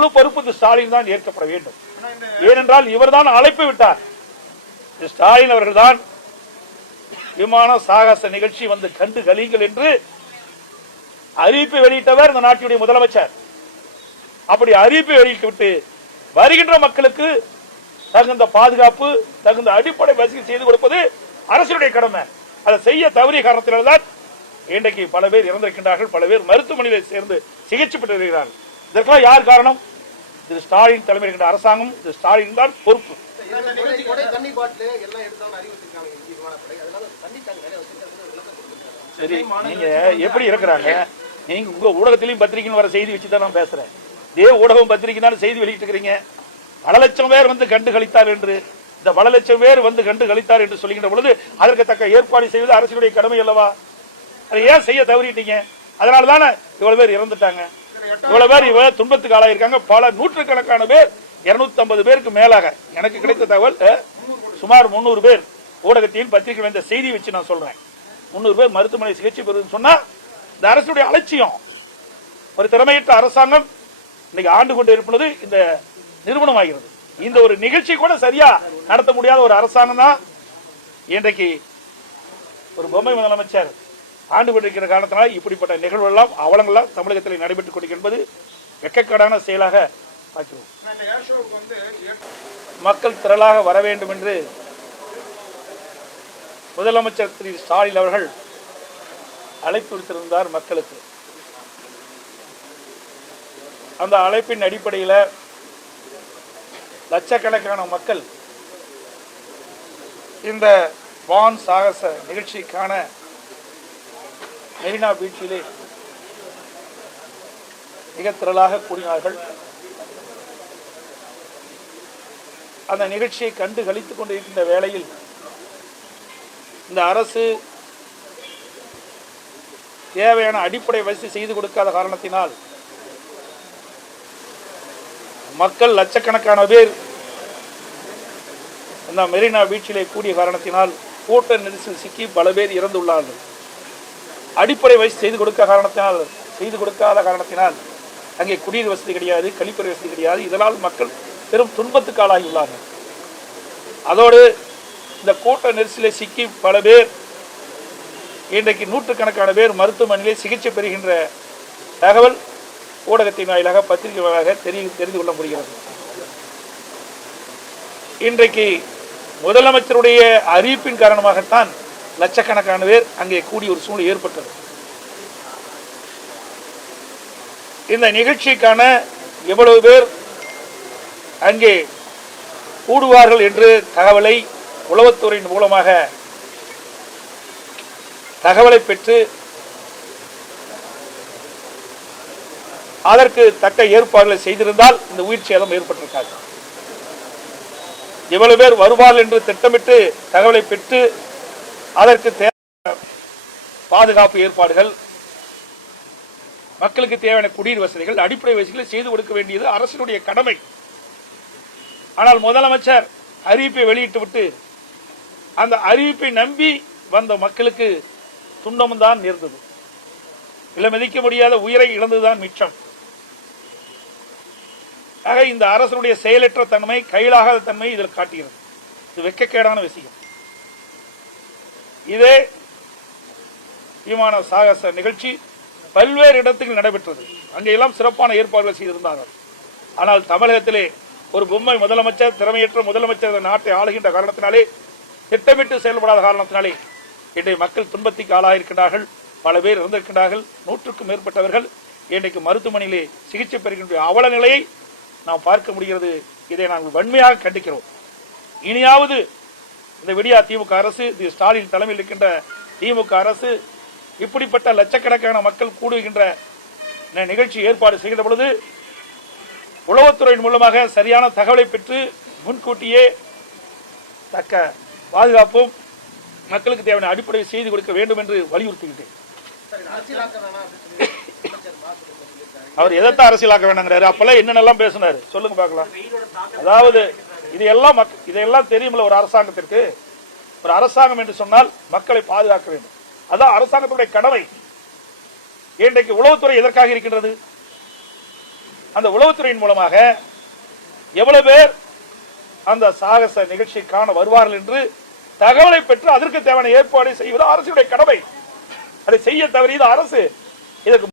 முழு பொறுப்பு ஸ்டாலின் தான் ஏற்கப்பட வேண்டும். ஏனென்றால் இவர்தான் அழைப்பு விட்டார். ஸ்டாலின் அவர்கள் தான் விமான சாகச நிகழ்ச்சி வந்து கண்டு கலிங்கள் என்று அறிவிப்பு வெளியிட்டவர் இந்த நாட்டினுடைய முதலமைச்சர். அப்படி அறிவிப்பு வெளியிட்டு வருகின்ற மக்களுக்கு தகுந்த பாதுகாப்பு, தகுந்த அடிப்படை வசதி செய்து கொடுப்பது அரசுடைய கடமை. அதை செய்ய தவறிய காரணத்தினால்தான் இன்றைக்கு பல பேர் இறந்திருக்கின்றார்கள், பல பேர் மருத்துவமனையில் சேர்ந்து சிகிச்சை பெற்று வருகிறார்கள். இதற்கெல்லாம் யார் காரணம்? திரு ஸ்டாலின் தலைமையில் இருக்கின்ற அரசாங்கம், திரு ஸ்டாலின் தான் பொறுப்பு. சரி, நீங்க எப்படி இருக்கிறாங்க? நீங்க உங்க ஊடகத்திலையும் பத்திரிகைன்னு வர செய்தி வச்சுதான் நான் பேசுறேன். இதே ஊடகம் பத்திரிகை தான் செய்தி வெளியிட்டு இருக்கிறீங்க. பல லட்சம் பேர் வந்து கண்டு கழித்தார் என்று, இந்த பல லட்சம் பேர் வந்து கண்டு கழித்தார் என்று சொல்லுகின்ற பொழுது அதற்கு தக்க ஏற்பாடு செய்வது அரசுடைய கடமை அல்லவா? அதை ஏன் செய்ய தவறிட்டீங்க? அதனாலதானே இவ்வளவு பேர் இறந்துட்டாங்க, இவ்வளவு பேர் இவ்வளவு துன்பத்துக்கு ஆளாயிருக்காங்க. பல நூற்றுக்கணக்கான பேர், 250 பேருக்கு மேலாக எனக்கு கிடைத்த தகவல் சுமார் 300 பேர் ஊடகத்தையும் பத்திரிகை வந்த செய்தி வச்சு நான் சொல்றேன். 300 பேர் மருத்துவமனை சிகிச்சை பெறுதுன்னு சொன்னா இந்த அரசுடைய அலட்சியம். ஒரு திறமையற்ற அரசாங்கம் இன்னைக்கு ஆண்டு கொண்டு இருப்பது இந்த நிறுவனம் ஆகிறது. இந்த ஒரு நிகழ்ச்சி கூட சரியா நடத்த முடியாத ஒரு அரசாங்கம் தான் இன்றைக்கு ஒரு பொம்மை முதலமைச்சர் ஆண்டு கொண்டிருக்கிற காரணத்தினால் இப்படிப்பட்ட நிகழ்வு எல்லாம் அவலங்கள்லாம் தமிழகத்தில் நடைபெற்றுக் கொண்டிருக்கின்றது வெட்கக்கேடான செயலாக பார்க்கிறோம். மக்கள் திரளாக வர வேண்டும் என்று முதலமைச்சர் திரு ஸ்டாலின் அவர்கள் அழைப்பு விடுத்திருந்தார் மக்களுக்கு. அந்த அழைப்பின் அடிப்படையில் லட்சக்கணக்கான மக்கள் இந்த வான் சாகச நிகழ்ச்சிக்கான மெரினா பீச்சிலே மிக திரளாக கூடினார்கள். அந்த நிகழ்ச்சியை கண்டு களித்துக் கொண்டிருக்கின்ற வேளையில் இந்த அரசு தேவையான அடிப்படை வசதி செய்து கொடுக்காத காரணத்தினால் மக்கள் லட்சக்கணக்கான பேர் இந்த மெரினா பீச்சிலே கூடிய காரணத்தினால் கூட்ட நெரிசல் சிக்கி பல பேர் இறந்துள்ளார்கள். அடிப்படை வசதி செய்து கொடுக்காத காரணத்தினால் அங்கே குடிநீர் வசதி கிடையாது, கழிப்பறை வசதி கிடையாது. இதனால் மக்கள் பெரும் துன்பத்துக்கு ஆளாகியுள்ளார்கள். அதோடு இந்த கூட்ட நெரிசலை சிக்கி பல பேர் இன்றைக்கு நூற்றுக்கணக்கான பேர் மருத்துவமனையிலே சிகிச்சை பெறுகின்ற தகவல் ஊடகத்தின் வாயிலாக பத்திரிகை வாயிலாக தெரிந்து கொள்ள முடிகிறது. இன்றைக்கு முதலமைச்சருடைய அறிவிப்பின் காரணமாகத்தான் லட்சக்கணக்கான பேர் அங்கே கூடிய ஒரு சூழ்நிலை ஏற்பட்டது. இந்த நிகழ்ச்சிக்கான எவ்வளவு பேர் அங்கே கூடுவார்கள் என்று தகவலை உளவுத்துறையின் மூலமாக தகவலை பெற்று அதற்கு தக்க ஏற்பாடுகளை செய்திருந்தால் இந்த உயிர் சேதம் ஏற்பட்டிருக்காது. எவ்வளவு பேர் வருவார்கள் என்று திட்டமிட்டு தகவலை பெற்று அதற்கு தேவையான பாதுகாப்பு ஏற்பாடுகள், மக்களுக்கு தேவையான குடிநீர் வசதிகள், அடிப்படை வசதிகளை செய்து கொடுக்க வேண்டியது அரசினுடைய கடமை. ஆனால் முதலமைச்சர் அறிவிப்பை வெளியிட்டுவிட்டு அந்த அறிவிப்பை நம்பி வந்த மக்களுக்கு துன்பம் தான் நேர்ந்தது. விலை மதிக்க முடியாத உயிரை இழந்ததுதான் மிச்சம். ஆக இந்த அரசுடைய செயலற்ற தன்மை, கையிலாகாத தன்மை இதில் காட்டுகிறது. இது வெட்கக்கேடான விஷயம். இதே விமான சாகச நிகழ்ச்சி பல்வேறு இடத்தில் நடைபெற்றது. அங்கெல்லாம் சிறப்பான ஏற்பாடுகள் செய்திருந்தார்கள். ஆனால் தமிழகத்திலே ஒரு பொம்மை முதலமைச்சர், திறமையற்ற முதலமைச்சர் நாட்டை ஆளுகின்ற காரணத்தினாலே, திட்டமிட்டு செயல்படாத காரணத்தினாலே இன்றைய மக்கள் துன்பத்திற்கு ஆளாயிருக்கிறார்கள். பல பேர் இறந்திருக்கிறார்கள். 100க்கும் மேற்பட்டவர்கள் இன்றைக்கு மருத்துவமனையிலே சிகிச்சை பெறுகின்ற அவல நிலையை நாம் பார்க்க முடிகிறது. இதை நாங்கள் வன்மையாக கண்டிக்கிறோம். இனியாவது இந்த விடியா திமுக அரசு, ஸ்டாலின் தலைமையில் இருக்கின்ற திமுக அரசு இப்படிப்பட்ட லட்சக்கணக்கான மக்கள் கூடுகின்ற நிகழ்ச்சி ஏற்பாடு செய்கின்ற பொழுது உளவுத்துறையின் மூலமாக சரியான தகவலை பெற்று முன்கூட்டியே தக்க பாதுகாப்பும் மக்களுக்கு தேவையான அடிப்படை செய்து கொடுக்க வேண்டும் என்று வலியுறுத்துகிறேன். அவர் எதத்தான் அரசியலாக்க வேண்டாங்கிறாரு? அப்பெல்லாம் என்னென்னலாம் பேசினாரு சொல்லுங்க பார்க்கலாம். அதாவது இதையெல்லாம் தெரியுமில்ல ஒரு அரசாங்கத்திற்கு. ஒரு அரசாங்கம் என்று சொன்னால் மக்களை பாதுகாக்க வேண்டும். அதான் அரசாங்கத்துடைய கடமை. இன்றைக்கு உளவுத்துறை எதற்காக இருக்கின்றது? அந்த உளவுத்துறையின் மூலமாக எவ்வளவு பேர் அந்த சாகச நிகழ்ச்சி காண வருவார்கள் என்று தகவலை பெற்று அதற்கு தேவையான ஏற்பாடு செய்வது அரசுடைய கடமை. அதை செய்ய தவறியது அரசு. இதற்கு